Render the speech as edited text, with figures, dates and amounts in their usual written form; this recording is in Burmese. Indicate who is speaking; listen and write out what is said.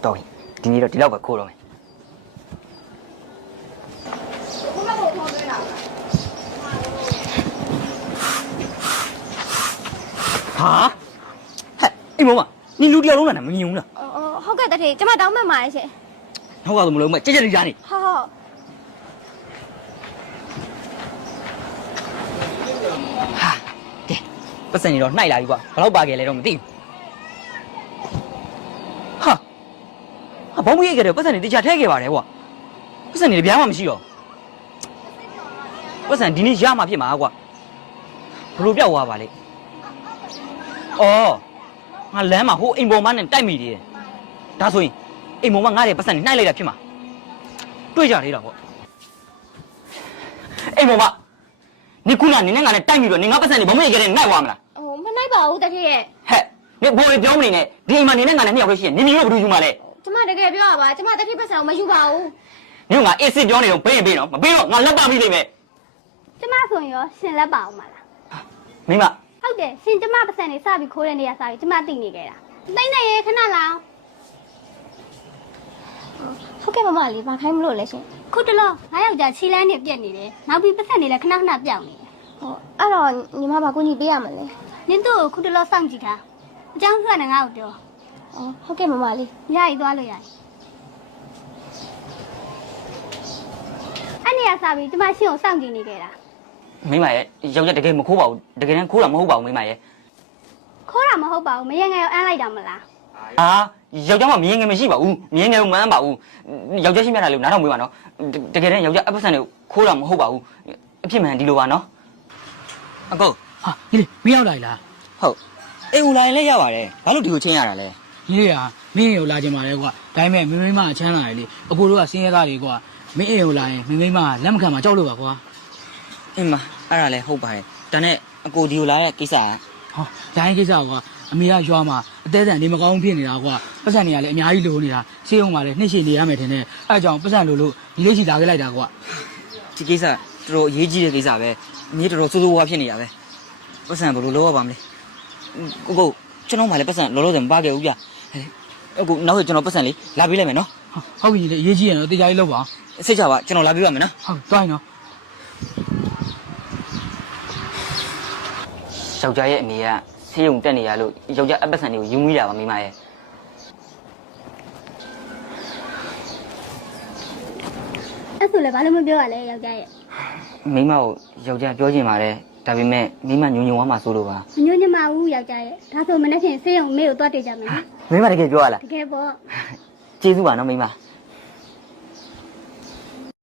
Speaker 1: တော်ပြီဒီနေ့တော့ဒီလောက်ပဲခိုးတော့မယ်ဟာဟဲ့အိမ်မောင်မနင်လူတယောက်လုံးလာတာမမြင်ဘူးလား
Speaker 2: ဟုတ်ကဲ့တထေကျမတောင်းမှတ်ပါရဲ့ရှင်
Speaker 1: ဟုတ်ကတော့မလို့မကြက်ကြက်လေးကြားနေ
Speaker 2: ဟုတ်
Speaker 1: ဟာကဲပတ်စံနေတော့နှိုက်လာပြီကွာဘယ်တော့ပါခဲ့လဲတော့မသိဘူးဟာဘောင်းမကြီးခဲ့တယ်ပတ်စံနေတခြားထဲခဲ့ပါတယ်ကွာပတ်စံနေလည်းဗျာမှမရှိတော့ပတ်စံဒီနေ့ရမှာဖြစ်မှာကွာဘလို့ပြောက်သွားပါလေအော်ငါလမ်းမှာဟိုအိမ်ပေါ်မနဲ့တိုက်မိသေးတယ်ဒါဆိုရင်အိမ်ပေါ်မငါ့ရဲ့ပတ်စံနေနှိုက်လိုက်တာဖြစ်မှာတွေ့ကြသေးတာပေါ့အိမ်ပေါ်မနေခုနနေနဲ့ငါနဲ့တိုက်မိတော့နေငါပတ်စံနေဘောင်းမကြီးခဲ့တယ်နှိုက်သွားမလား
Speaker 2: မနိုင်ပါဘူးတထေရဲ့
Speaker 1: ဟဲ့နေဘိုးလေးပြောမနေနဲ့ဒီအိမ်မှာနေနဲ့ငါနဲ့နှစ်ယောက်ပဲရှိရင်နေနေတော့ဘယ်လိုယူမှာလဲ
Speaker 2: ကျမတကယ်ပြောရပါကျမတတိပတ်စံကိုမယူပါဘူး
Speaker 1: ညငါအေးစစ်ပြောနေတော့ဘေးရင်ဘေးတော့မပေးတော့ငါလက်ပါပြီးလိမ့်မယ်
Speaker 2: ကျမဆိုရင်ရောရှင်လက်ပါအောင်မလား
Speaker 1: မိမ
Speaker 2: ဟုတ်တယ်ရှင်ကျမပတ်စံနေစပြီးခိုးတဲ့နေရာစပြီးကျမသိနေခဲ့တာသိနေရေခဏလောင်ဟုတ်ကဲ့မမလေးဘာခိုင်းမလို့လဲရှင်ခုတလောငါယောက်ျားခြေလန်းနေပြက်နေတယ်နောက်ပြီးပတ်စံနေလည်းခဏခဏပြောင်းနေတယ်အဲ့တော့ညီမဘာကူညီပေးရမလဲနင်တို့ခုတလောစောင့်ကြည့်တာအကြောင်းကလည်းငါ့ကိုပြောဟုတ်ကဲ့မမလေးရည်သွားလို့ရည်အဲ့နေရာစပြီးကျမရှင်းကိုစောင့်ကြည့်နေခဲ့တာ
Speaker 1: မိမရဲ့ယောက်ျားတကယ်မခိုးပါဘူးတကယ်တမ်းခိုးတာမဟုတ်ပါဘူးမိမရဲ့
Speaker 2: ခိုးတာမဟုတ်ပါဘူးမရင်ငယ်ရောအမ်းလိုက်တာမလား
Speaker 1: အာယောက်ျားမမြင်ငယ်မရှိပါဘူးမြင်ငယ်မှန်းပါဘူးယောက်ျားရှိမြတ်တာလို့နားထောင်မွေးပါနော်တကယ်တမ်းယောက်ျားအပတ်စံကိုခိုးတာမဟုတ်ပါဘူးအဖြစ်မှန်ဒီလိုပါနော်အကို
Speaker 3: ဟာဒီလေမရောက်လာလား
Speaker 1: ဟုတ်အိမ်ဦးလာရင်လည်းရပါတယ်ဘာလို့ဒီကိုချင်းရတာလဲ
Speaker 3: ဒီလေဟာမင်းအိမ်ကိုလာကြပါလေကွာဒါပေမဲ့မင်းမိမအချမ်းလာတယ်လေအကိုတို့ကစင်းရဲသားတွေကွာမင်းအိမ်ကိုလာရင်မင်းမိမလက်မခံမှာကြောက်လို့ပါကွာ
Speaker 1: အင်းမအဲ့ဒါလည်းဟုတ်ပါတယ်ဒါနဲ့အကိုဒီကိုလာတဲ့ကိစ္စ
Speaker 3: ဟောဒါရင်ကိစ္စကွာအမေကရွာမှာအသေးစံနေမကောင်းဖြစ်နေတာကွာပတ်စံနေရလဲအများကြီးလိုနေတာစေးအောင်ပါလေနှိမ့်ရှည်နေရမယ်ထင်တယ်အဲ့ကြောင့်ပတ်စံလိုလို့ဒီလေးချီလာခဲ့လိုက်တာကွာ
Speaker 1: ဒီကိစ္စတော်တော်အရေးကြီးတဲ့ကိစ္စပဲအမြင်တော်တော်စိုးစိုးဝါးဖြစ်နေတာပဲပတ်စံဘယ်လိုလုပ်ရပါမလဲကိုကျွန်တော်မှလည်းပတ်စံလောလောဆယ်မပါခဲ့ဘူးဗျအခုနောက်ကျွန်တော်ပတ်စံလေးလာပေးလိုက်မယ်နော်
Speaker 3: ဟုတ်ပြီလေအရေးကြီးရင်တော့တေချာလေးလုပ်ပါ
Speaker 1: စိတ်ချပါကျွန်တော်လာပေးပါမယ်နော်
Speaker 3: ဟုတ်တိုင်းနော်
Speaker 1: ယောက်ျားရဲ့အမေကဆေးရုံတက်နေရလို့ယောက်ျားအပတ်စံတွေကိုယူမိတာပါမိမရဲ့
Speaker 2: အဲ့ဆိုလည်းဘာလို့မပြောရလဲယောက်ျားရဲ့
Speaker 1: မိမကိုယောက်ျားပြောချင်ပါတယ်ဒါပေမဲ့မိမညုံညုံသွားမှဆိုလို့ပါ
Speaker 2: ညုံညမဦးယောက်ျားရဲ့ဒါဆိုမနေ့ကဆေးရုံမေကိုတွားတေးကြမယ်နော်
Speaker 1: မိမတကယ်ပြောရလား
Speaker 2: တကယ်ပေါ့
Speaker 1: ကျေးဇူးပါနော်မိမ